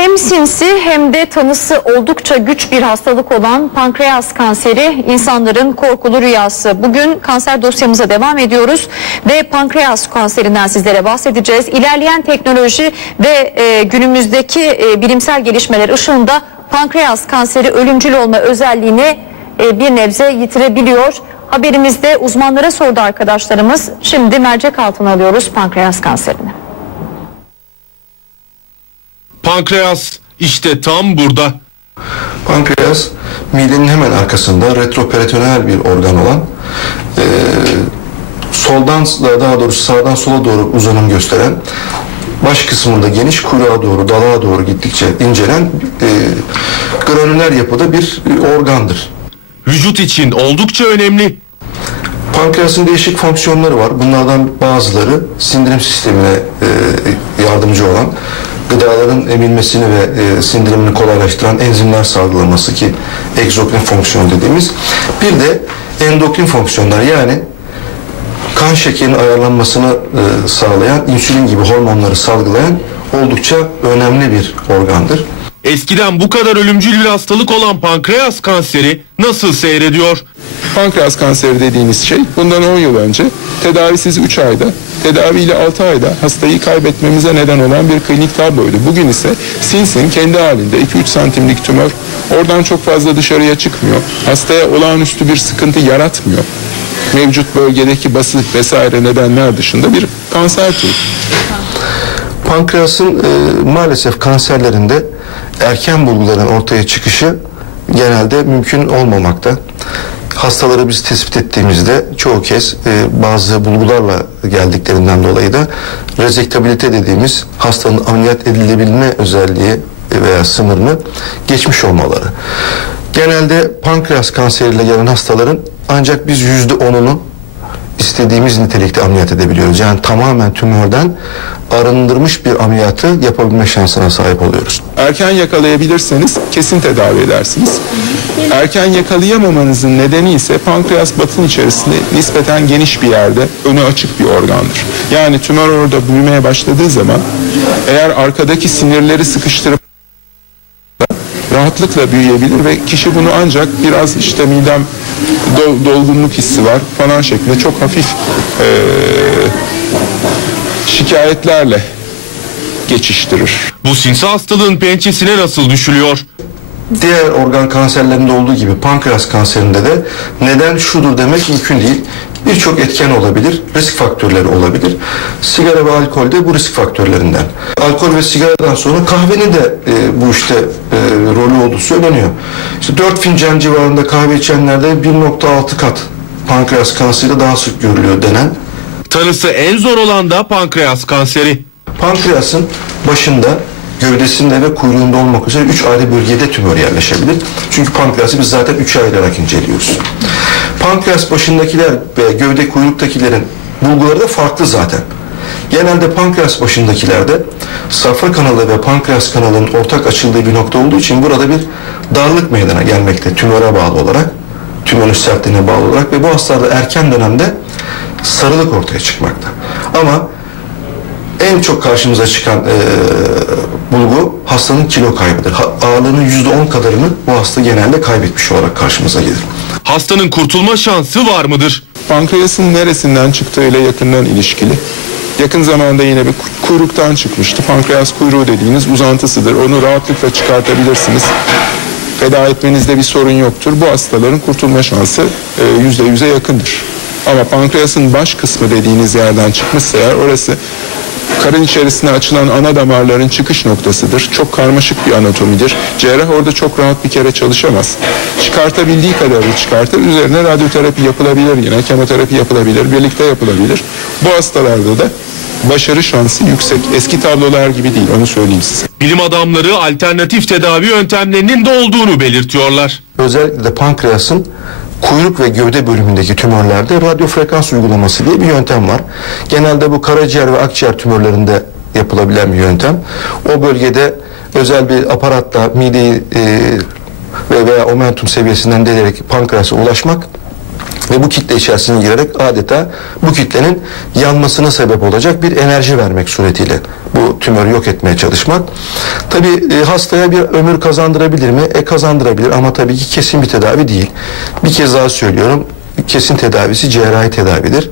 Hem sinsi hem de tanısı oldukça güç bir hastalık olan pankreas kanseri insanların korkulu rüyası. Bugün kanser dosyamıza devam ediyoruz ve pankreas kanserinden sizlere bahsedeceğiz. İlerleyen teknoloji ve e, günümüzdeki e, bilimsel gelişmeler ışığında pankreas kanseri ölümcül olma özelliğini e, bir nebze yitirebiliyor. Haberimizde uzmanlara sordu arkadaşlarımız. Şimdi mercek altına alıyoruz pankreas kanserini. Pankreas işte tam burada. Pankreas midenin hemen arkasında retroperitoneal bir organ olan eee, soldan daha doğrusu sağdan sola doğru uzanım gösteren baş kısmında geniş kuyruğa doğru dalağa doğru gittikçe incelen eee granüler yapıda bir organdır. Vücut için oldukça önemli. Pankreasın değişik fonksiyonları var. Bunlardan bazıları sindirim sistemine e, yardımcı olan gıdaların emilmesini ve e, sindirimini kolaylaştıran enzimler salgılaması ki egzokrin fonksiyon dediğimiz. Bir de endokrin fonksiyonlar yani kan şekerinin ayarlanmasını e, sağlayan insülin gibi hormonları salgılayan oldukça önemli bir organdır. Eskiden bu kadar ölümcül bir hastalık olan pankreas kanseri nasıl seyrediyor? Pankreas kanseri dediğimiz şey bundan 10 yıl önce tedavisiz 3 ayda, tedaviyle 6 ayda hastayı kaybetmemize neden olan bir klinik tabloydu. Bugün ise sinsin kendi halinde 2-3 santimlik tümör oradan çok fazla dışarıya çıkmıyor. Hastaya olağanüstü bir sıkıntı yaratmıyor. Mevcut bölgedeki basit vesaire nedenler dışında bir kanser türü. Pankreasın e, maalesef kanserlerinde erken bulguların ortaya çıkışı genelde mümkün olmamakta. Hastaları biz tespit ettiğimizde çoğu kez e, bazı bulgularla geldiklerinden dolayı da rezektabilite dediğimiz hastanın ameliyat edilebilme özelliği veya sınırını geçmiş olmaları. Genelde pankreas kanseriyle gelen hastaların ancak biz yüzde onunu istediğimiz nitelikte ameliyat edebiliyoruz. Yani tamamen tümörden arındırmış bir ameliyatı yapabilme şansına sahip oluyoruz. Erken yakalayabilirseniz kesin tedavi edersiniz. Erken yakalayamamanızın nedeni ise pankreas batın içerisinde nispeten geniş bir yerde önü açık bir organdır. Yani tümör orada büyümeye başladığı zaman eğer arkadaki sinirleri sıkıştırıp rahatlıkla büyüyebilir ve kişi bunu ancak biraz işte midem do- dolgunluk hissi var falan şeklinde çok hafif eee, şikayetlerle geçiştirir. Bu sinsi hastalığın pençesine nasıl düşülüyor? Diğer organ kanserlerinde olduğu gibi pankreas kanserinde de neden şudur demek mümkün değil. Birçok etken olabilir, risk faktörleri olabilir. Sigara ve alkol de bu risk faktörlerinden. Alkol ve sigaradan sonra kahvenin de e, bu işte e, rolü olduğu söyleniyor. İşte 4 fincan civarında kahve içenlerde 1.6 kat pankreas kanseri daha sık görülüyor denen Tanısı en zor olan da pankreas kanseri. Pankreasın başında, gövdesinde ve kuyruğunda olmak üzere üç ayrı bölgede tümör yerleşebilir. Çünkü pankreası biz zaten üçe ayırarak inceliyoruz. Pankreas başındakiler ve gövde kuyruktakilerin bulguları da farklı zaten. Genelde pankreas başındakilerde safra kanalı ve pankreas kanalının ortak açıldığı bir nokta olduğu için burada bir darlık meydana gelmekte tümöre bağlı olarak, tümörün sertliğine bağlı olarak ve bu hastalarda erken dönemde sarılık ortaya çıkmakta. Ama en çok karşımıza çıkan eee, bulgu hastanın kilo kaybıdır. Ha- ağırlığının yüzde on kadarını bu hasta genelde kaybetmiş olarak karşımıza gelir. Hastanın kurtulma şansı var mıdır? Pankreasın neresinden çıktığıyla yakından ilişkili. Yakın zamanda yine bir ku- kuyruktan çıkmıştı. Pankreas kuyruğu dediğiniz uzantısıdır. Onu rahatlıkla çıkartabilirsiniz. Feda etmenizde bir sorun yoktur. Bu hastaların kurtulma şansı e, yüzde yüze yakındır. Ama pankreasın baş kısmı dediğiniz yerden çıkmışsa eğer orası karın içerisine açılan ana damarların çıkış noktasıdır. Çok karmaşık bir anatomidir. Cerrah orada çok rahat bir kere çalışamaz. Çıkartabildiği kadarını çıkartır. Üzerine radyoterapi yapılabilir yine. Kemoterapi yapılabilir. Birlikte yapılabilir. Bu hastalarda da başarı şansı yüksek. Eski tablolar gibi değil onu söyleyeyim size. Bilim adamları alternatif tedavi yöntemlerinin de olduğunu belirtiyorlar. Özellikle de pankreasın kuyruk ve gövde bölümündeki tümörlerde radyo frekans uygulaması diye bir yöntem var. Genelde bu karaciğer ve akciğer tümörlerinde yapılabilen bir yöntem. O bölgede özel bir aparatla mideyi e, ve veya omentum seviyesinden delerek pankreasa ulaşmak ve bu kitle içerisine girerek adeta bu kitlenin yanmasına sebep olacak bir enerji vermek suretiyle bu tümörü yok etmeye çalışmak. Tabi hastaya bir ömür kazandırabilir mi? E kazandırabilir ama tabii ki kesin bir tedavi değil. Bir kez daha söylüyorum kesin tedavisi cerrahi tedavidir.